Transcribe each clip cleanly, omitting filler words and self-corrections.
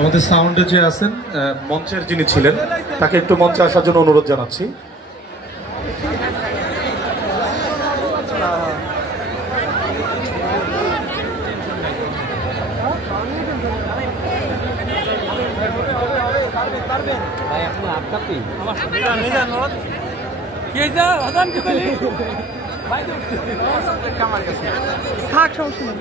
আমাদের সাউন্ডে যে আছেন মঞ্চের যিনি ছিলেন তাকে একটু মঞ্চে আসার জন্য অনুরোধ জানাচ্ছি। থাক সমস্যা নেই।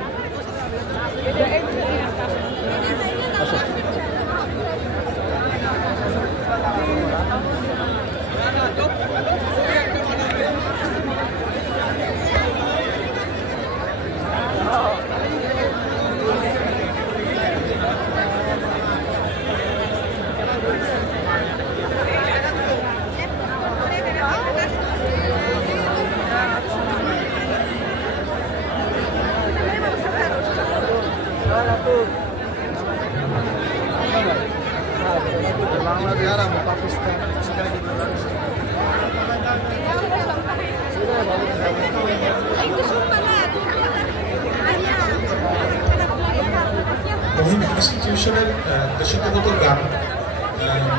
মহিম ইনস্টিটিউশনের দেশাত্মবোধক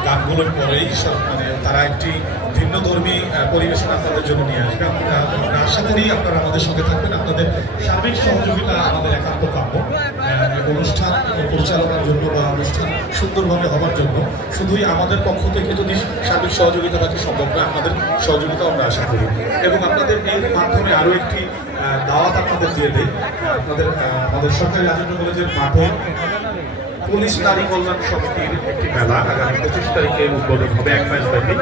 গানগুলোর পরেই মানে তারা একটি ভিন্নধর্মী পরিবেশনা আপনাদের জন্য নিয়ে আসবে। আমরা আশা করি আপনারা আমাদের সঙ্গে থাকবেন। আপনাদের সার্বিক সহযোগিতা আমাদের একান্ত কাম্য। অনুষ্ঠান পরিচালনার জন্য বা অনুষ্ঠান সুন্দরভাবে হওয়ার জন্য শুধুই আমাদের পক্ষ থেকে যদি সার্বিক সহযোগিতা রাখা সম্ভব না, আপনাদের সহযোগিতা আমরা আশা করি। এবং আপনাদের এর মাধ্যমে আরও একটি দাওয়াত আপনাদের দিয়ে দেয়। আমাদের সরকারি রাজেন্দ্র কলেজের মাঠে পুলিশ নারী কল্যাণ সমিতির একটি মেলা আগামী 25 তারিখে উদ্বোধন হবে, 1 মাস ব্যাপী।